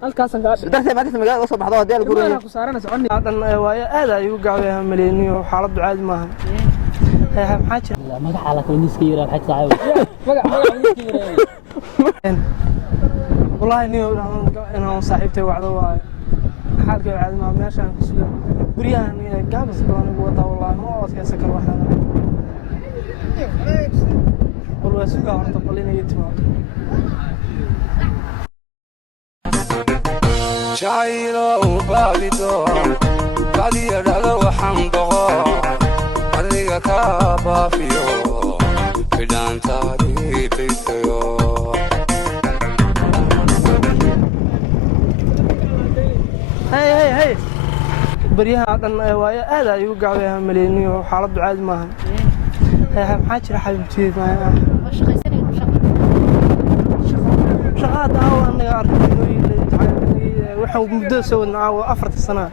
halkaasan ka darteed maanta magaalada soo baxdo hadii la guriyo ku saarana soconi hadan waaye aad ayuu gacay maleeniyo xaalad caadi maaha maxaa jira magaca la kaniiska yiraahdo waxa tahay magaca kaniiska yiraahdo wallahi niyo inaan saaxiibtay wacdo waaye xaalka caadi maaha meeshaan ku sugan guriyahan gaabis badan ugu wada wallahi ma oodkaysa kar waxa والله سوق horta balina yitimaado jaylo baalido baliya dhalo waxaan boqo adiga ka baafiyo bidhaantaadii taytayo hey bariyaha dhan waaye aad ayuu gacay maleeniyo xaalad caadi maaha maxaa jira xabiibtii shaqada anaga arkay waxaan muddo soo wadnaa 4 sano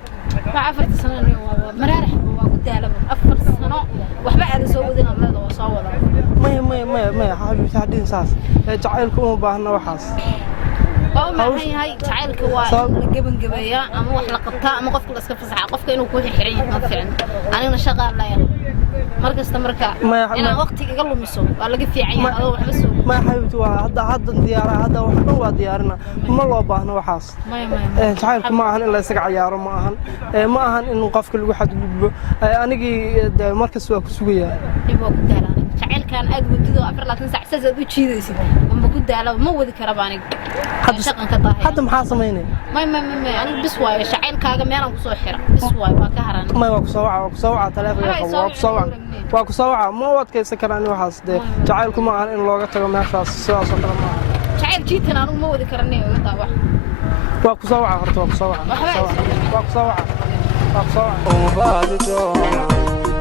maraarix waa ku daalaba 4 sano waxba aad soo wadin allada waa soo wada ما حبيبتي حدين ساس جعلكم ما باهنا وحاس ما هي جعلك جبن جبيا أما وحلا قطع أما قفك الأسكف فسحة قفك إنه كوه حرية ما فعلا أنا نشغل لا يا مركز تمركا أنا وقتي قالوا مسوا قال لقيت في عين هذا وحبسوا ما حبيبتي هذا ديار هذا وحنا ديارنا ما الله باهنا وحاس ما جعلك ما أهن إلا يسقع عيار ما أهن إنه قفك الواحد أنا جي مركز سواك سويا يبغى كده جعل كان أقول كده أفر لا تنسى إحساس أدو شيء ذي أما كنت على ما ودي كرباني حد محاصميني ما أنا بسواي شعيل كاجا ما أنا بسوحرة بسواي وكهران ما وكسوعة ثلاثة وكسوعة ما وقت كيس كراني وحاس ده جعلكم ما إن لوجت ما خاص سوا صدر ما شعيل جيت أنا ما ودي كرني وطاوع وكسوعة هرت وكسوعة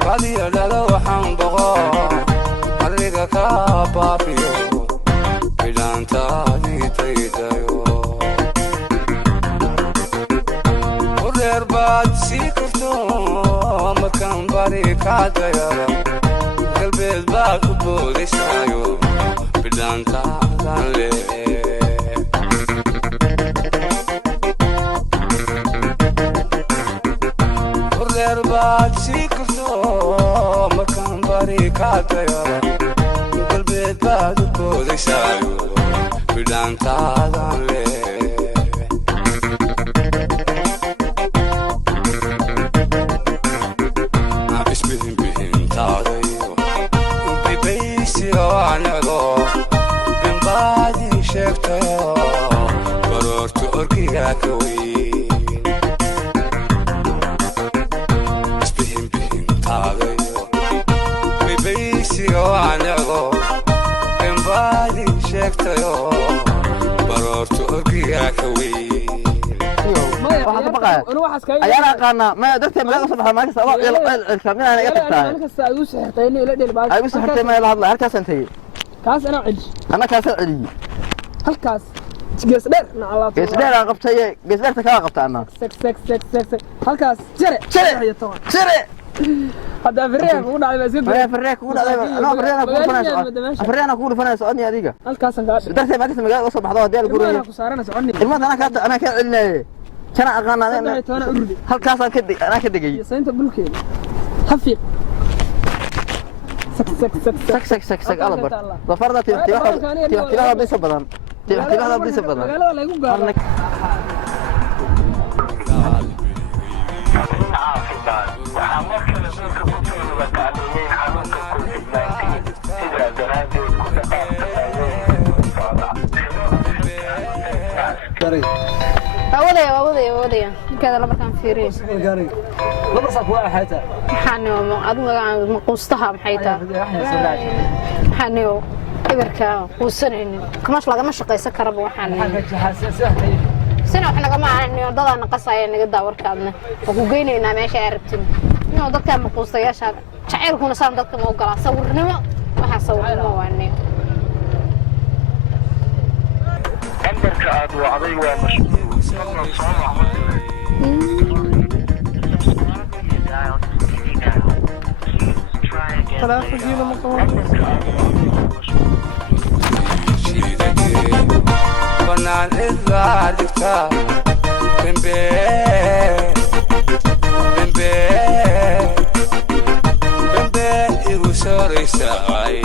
بدي لا وحن بغا adiga ka baafiyo bilaantaadii taydayo ureer baad sii karto makan bari kaadaya qalbeed baad u boodaysayo bilaantaadan lee ureer baad sii karto makan bari kaadaya qalbeed baad u boodaysayo bilaantaadan lee isbihintaadayo baybaysiyo anado binbaadii sheegtayo baroorta orgiga ka weyn isbihintaadayo baybaysiyo anado binbaadii sheegtayo baroorta orgiga ka weyn أنا قانا ما درت ما قصد ما كسر الكاميرا أنا قلت أنا كسر أدوس حتى إلا ديل بعد أدوس حتى ما يلا هلا هالكاس أنتي كاس أنا علي أنا كاس علي هالكاس جس دير نعلى جس دير عقبت هي جس دير تكلا عقبت أنا سك هالكاس شرع هي طبعا شرع هذا فريق ولا على زين فريق ولا أنا فريق أقول فناس أني هذيك هالكاس أنا درت ما كسر ما قصد بعضها ديال الجوري أنا كسرنا سعني أنا كان كان أغنى أنا هل كاسان كدي أنا كدي سنت بلوكي خفيف سك الله بر ظفرنا تبختي بس بدن تبختي بس بدن لا لا يقول قال أودي كذا لما كان في ريس لما صار واحد حياته حنو أدو مقصتها بحياتها حنو إبركا وسنين كماش لقى مش قيس كرب وحن سنة وحنا جماعة إنه ضلنا قصة نقدر وركابنا وجينا إننا ماشي عرفتنا إنه ضد كان مقصة يا شاب شعيركم صار ضد كم وقلا صورنا ما حصورنا وعني أمرك عاد وعضي ومشهور ثلاثة جيل مقوم bannaan cidlaa dhigtaa bembe igu sooraysaay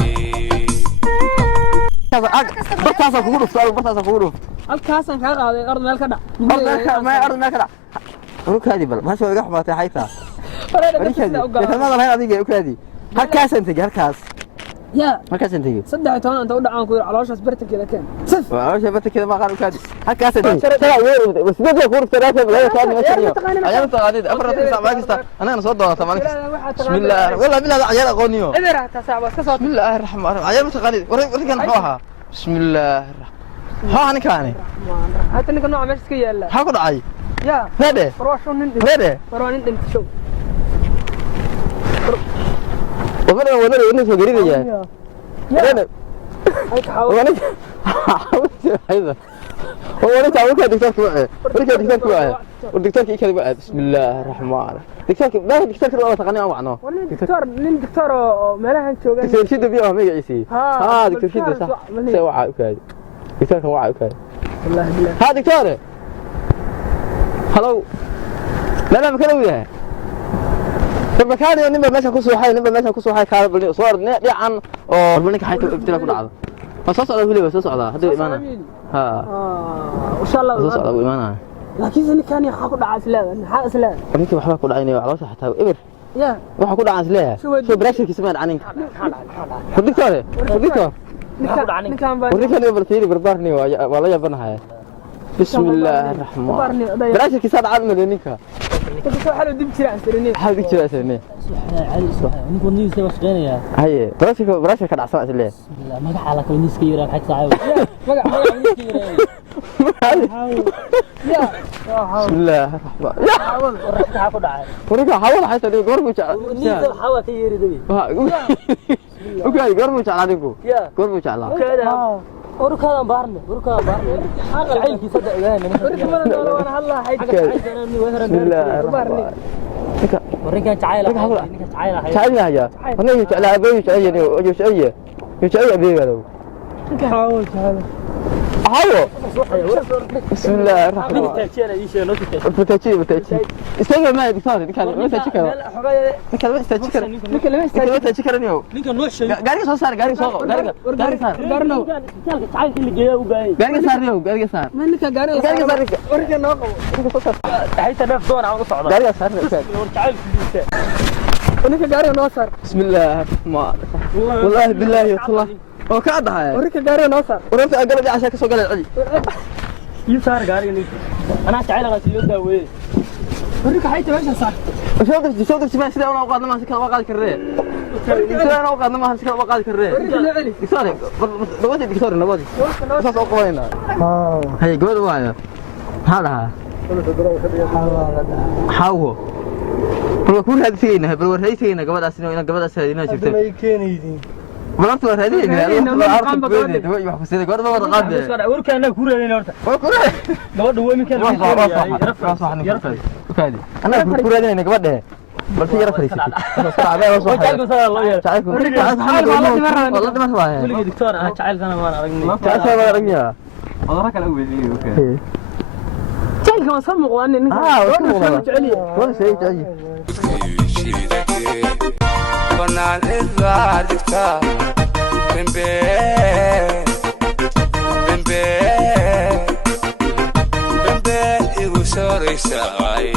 bartaasa kugu dhufto bartaasa kugu dhufto halkaasaan kaa qaaday ard meel ka dhac arda meel ka dhac urukaadi bal maasha waa iga xumaatay xaytaa kalmada lahayn adiga ukaadi halkaasaan tegi halkaas yaa halkaasaan tegi 13 inta u dhacaan ku yiri calooshaas bartankeeda keen caloosha bartankeeda ma qaan ukaadi halkaasaan tegi taa weeru sidoo ku dhufto raaka laga kaadi ma tiriyo ayaan taqaanid afarta saac kasta anana soo doonata maalin bismillah wala bilaa ayaan aqooniyo ibira ta saac ka soo bismillahir rahmaanir rahim ayaan taqaanid warkan xooha bismillah ها أنا كاني هات إنك نوع ماشي كيا هاكل عاي يا نادي فروشون نادي نندم شو ولا سو غريب يا نادي هيك حاول هذا هو أنا تعود كدكتور كوعي دكتور كوعي والدكتور كي كذا بقى بسم الله الرحمن الرحيم دكتور ما دكتور والله تقني أو عنه دكتور مالها نشوف دكتور شدة بيها ميجا عيسي دكتور شدة صح سوى عاوكاد دكتور هو عاوكاد والله بالله ها دكتور هلو لا مكانه وياه المكان نبى ماشي كسو حي كان بلي صور دي عن او بلنك حيت ابتلا ku dhacdo soo socda wili soo socda hadii imaana insha Allah soo socda imaana laakiin ninkan yaxa ku dhacay islaada maxaa islaada ninka waxba ku dhacay caloosha xataa ibir ya waxa ku dhacay islaada soo brashki sameeyay aninka diktor ninkan bartiiri barbarni waa la yaabanahay بسم الله الرحمن الرحيم براشك صار عظم لنيكا soo xalo dib jiraan sirnay حال ديك جلسه ني عادي اسمع نيكو نيس وشقينيا هي براشك ka dhacsan islee لا magac ala kale niiska yiraahdo xaj saaciib magac niiska yiraahdo يا بسم الله الرحمن يا حاول ورحتها ku dhacay وريكا حاول حتى دي غور بو جعل niiska xawa ka yeeriday اوكي غور بو جعل adigu غور بو جعل وركان بارني عيلكي صدق وين انا هلا حيد بسم الله الرحمن وركان تعايله تعايله يا انا يجعل ابي يجعل ابي قالوا حاول تعال بسم الله الرحمن الرحيم بتاجي استنى ما دكتور كان ما تاجي كان كان ما تاجي كان كان ما تاجي كان يو ninka noo sheegay gaariga soo saar gaariga saar garno jaalka in la geeyo u gaay gaariga saar yow gaariga saar ma ninka gaariga warka noo qabo hayta neef doon aan u socdo gaariga saar ninka gaariga noo saar بسم الله الرحمن الرحيم والله بالله والله oo ka dhahay warka gaariga noo saar warta agalada casha ka soo galay cidi يسار قاري لي انا تعال غسيل داوي warka hayta meesha saar soo degti ma sida una qaadna ma si kala qaad karree sida una qaadna ma si kala qaad karree diktaare dawada diktaare nabadi saas oo qabayna hay goor waayo hada hawo bal ku raadiyayna bal waraysiina gabadhaas inay jirtay may keenaydin بلغت ورادين انا عارف بيني دوي wax kusida goor baa qaad warkaana ku reerin horta gabadha way minkan ana ku reerin gabadha balse yara fariisatay والله ما صباح ولي دكتور انا جعلتنا ما aragnay تعال ما aragnay wadara kala weydii okay جايلك ما صار مقوان ninka jeceliye wala shay jeceliye bannaan cidlaa dhigtaa bembe igu sooraysaay